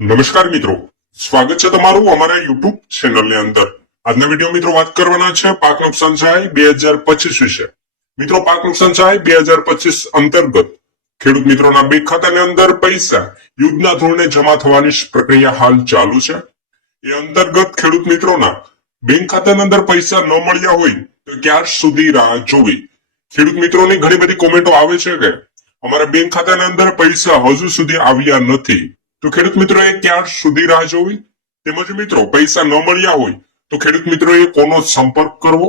નમસ્કાર મિત્રો. સ્વાગત છે તમારું અમારા યુટ્યુબ ચેનલની અંદર. આજના વીડિયો મિત્રો વાત કરવાના છે પાક નુકસાન સહાય બે હજાર પચીસ વિશે. મિત્રો, પાક નુકસાન સહાય બે હજાર પચીસ અંતર્ગત ખેડૂત મિત્રોના બેંક ખાતાની અંદર પૈસા યુદ્ધના ધોરણે જમા થવાની પ્રક્રિયા હાલ ચાલુ છે. એ અંતર્ગત ખેડૂત મિત્રોના બેંક ખાતાની અંદર પૈસા ન મળ્યા હોય તો ક્યાર સુધી રાહ જોવી? ખેડૂત મિત્રોની ઘણી બધી કોમેન્ટો આવે છે કે અમારા બેંક ખાતાની અંદર પૈસા હજુ સુધી આવ્યા નથી. તો ખેડૂત મિત્રોએ ક્યાં સુધી રાહ જોવી? તેમજ મિત્રો, પૈસા ન મળ્યા હોય તો ખેડૂત મિત્રોએ કોનો સંપર્ક કરવો?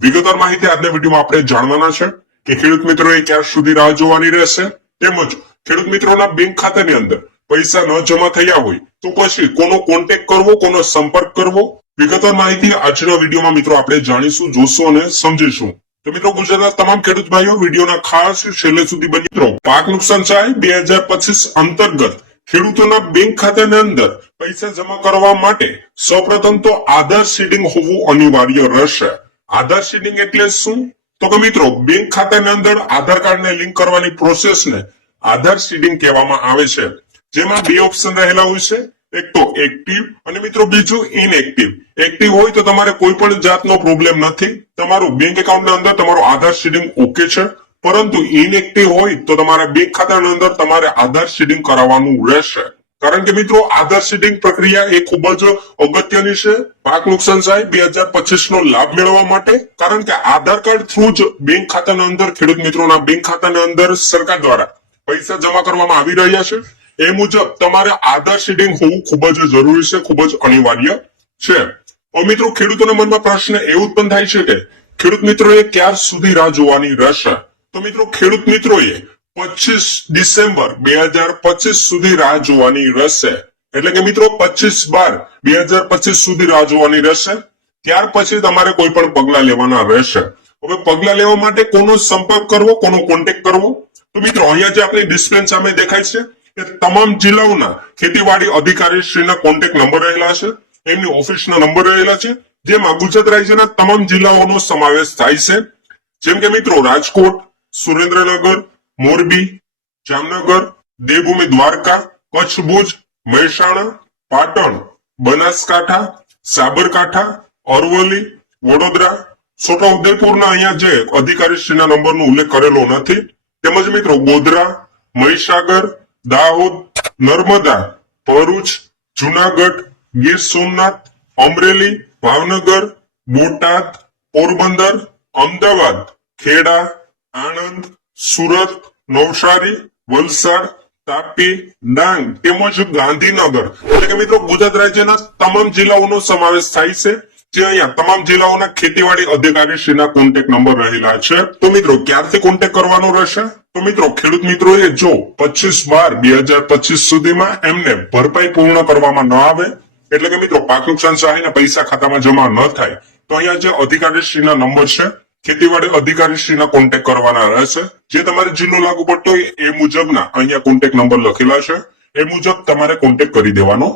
વિગતવાર માહિતી આજના વિડીયોમાં આપણે જાણવાના છે કે ખેડૂત મિત્રોએ ક્યાં સુધી રાહ જોવાની રહેશે. તેમજ ખેડૂત મિત્રોના બેંક ખાતાની અંદર પૈસા ન જમા થયા હોય તો પછી કોનો કોન્ટેક્ટ કરવો, કોનો સંપર્ક કરવો? વિગતવાર માહિતી આજના વિડીયોમાં મિત્રો આપણે જાણીશું, જોશું અને સમજીશું. તો મિત્રો, ગુજરાતના તમામ ખેડૂત ભાઈઓ, વિડીયોના ખાસ છેલ્લે સુધી બની મિત્રો પાક નુકસાન સહાય બે હજાર પચીસ અંતર્ગત ખેડૂતોના બેંક ખાતાની અંદર પૈસા જમા કરવા માટે સૌપ્રથમ તો આધાર સીડિંગ હોવું અનિવાર્ય રહેશે. આધાર સીડિંગ એટલે શું? તો કે મિત્રો, બેંક ખાતાની અંદર આધાર કાર્ડને લિંક કરવાની પ્રોસેસને આધાર સીડિંગ કહેવામાં આવે છે. જેમાં બે ઓપ્શન રહેલા હોય છે. એક તો એક્ટિવ અને મિત્રો બીજું ઇનએક્ટિવ. એક્ટિવ હોય તો તમારે કોઈ પણ જાતનો પ્રોબ્લેમ નથી. તમારું બેંક એકાઉન્ટની અંદર તમારું આધાર સીડિંગ ઓકે છે. પરંતુ ઇનએક્ટિવ હોય તો તમારા બેંક ખાતાની અંદર તમારે આધાર સીડિંગ કરાવવાનું રહેશે. કારણ કે મિત્રો, આધાર સીડિંગ પ્રક્રિયા એ ખૂબ જ અગત્યની છે. પાક નુકસાન સાહેબ બે હજાર પચીસ નો લાભ મેળવવા માટે. કારણ કે આધાર કાર્ડ થ્રુ જ બેંક ખાતાની અંદર, ખેડૂત મિત્રોના બેંક ખાતાના અંદર સરકાર દ્વારા પૈસા જમા કરવામાં આવી રહ્યા છે. એ મુજબ તમારે આધાર સીડિંગ હોવું ખૂબ જ જરૂરી છે, ખૂબ જ અનિવાર્ય છે. મિત્રો, ખેડૂતોના મનમાં પ્રશ્ન એ ઉત્પન્ન થાય છે કે ખેડૂત મિત્રોએ ક્યાર સુધી રાહ જોવાની રહેશે? તો મિત્રો ખેડૂત મિત્રોએ પચીસ ડિસેમ્બર બે હજાર પચીસ સુધી રાહ જોવાની રહેશે. એટલે કે મિત્રો પચીસ બાર બે હજાર પચીસ સુધી રાહ જોવાની રહેશે. ત્યાર પછી તમારે કોઈ પણ પગલા લેવાના રહેશે. હવે પગલા લેવા માટે કોનો સંપર્ક કરવો, કોનો કોન્ટેક્ટ કરવો? તો મિત્રો અહીંયા જે આપણી ડિસ્પ્લે સામે દેખાય છે એ તમામ જિલ્લાઓના ખેતીવાડી અધિકારી શ્રીના કોન્ટેક્ટ નંબર રહેલા છે. એમની ઓફિસના નંબર રહેલા છે. જેમાં ગુજરાત રાજ્યના તમામ જિલ્લાઓનો સમાવેશ થાય છે. જેમ કે મિત્રો રાજકોટ સુરેન્દ્રનગર, મોરબી, જામનગર, દેવભૂમિ, દ્વારકા કચ્છ ભુજ મહેસાણા, પાટણ, બનાસકાંઠા, સાબરકાંઠા, અરવલ્લી, વડોદરા, છોટાઉદેપુરના અહીંયા જે અધિકારીશ્રીના નંબરનો ઉલ્લેખ કરેલો નથી, તેમજ મિત્રો ગોધરા, મહીસાગર, દાહોદ, નર્મદા, ભરૂચ, જુનાગઢ, ગીર સોમનાથ, અમરેલી, ભાવનગર, બોટાદ, પોરબંદર, અમદાવાદ, ખેડા આણંદ, સુરત, નવસારી, વલસાડ, તાપી, ડાંગ તેમજ ગાંધીનગર. એટલે કે મિત્રો ગુજરાત રાજ્યના તમામ જિલ્લાઓનો સમાવેશ થાય છે. જે અહીંયા તમામ જિલ્લાઓના ખેતીવાડી અધિકારી શ્રીના કોન્ટેક્ટ નંબર રહેલા છે. તો મિત્રો, ક્યારથી કોન્ટેક્ટ કરવાનો રહેશે? તો મિત્રો, ખેડૂત મિત્રોએ જો પચીસ બાર બે હજાર પચીસ સુધીમાં એમને ભરપાઈ પૂર્ણ કરવામાં ન આવે, એટલે કે મિત્રો પાક નુકસાન સહાયના પૈસા ખાતામાં જમા ન થાય, તો અહીંયા જે અધિકારી શ્રીના નંબર છે ખેતીવાડી અધિકારી શ્રીના કોન્ટેક્ટ કરવાના રહેશે જે તમારે જિલ્લો લાગુ પડતો હોય એ મુજબના અહીંયા કોન્ટેક્ટ નંબર લખેલા છે. એ મુજબ તમારે કોન્ટેક્ટ કરી દેવાનો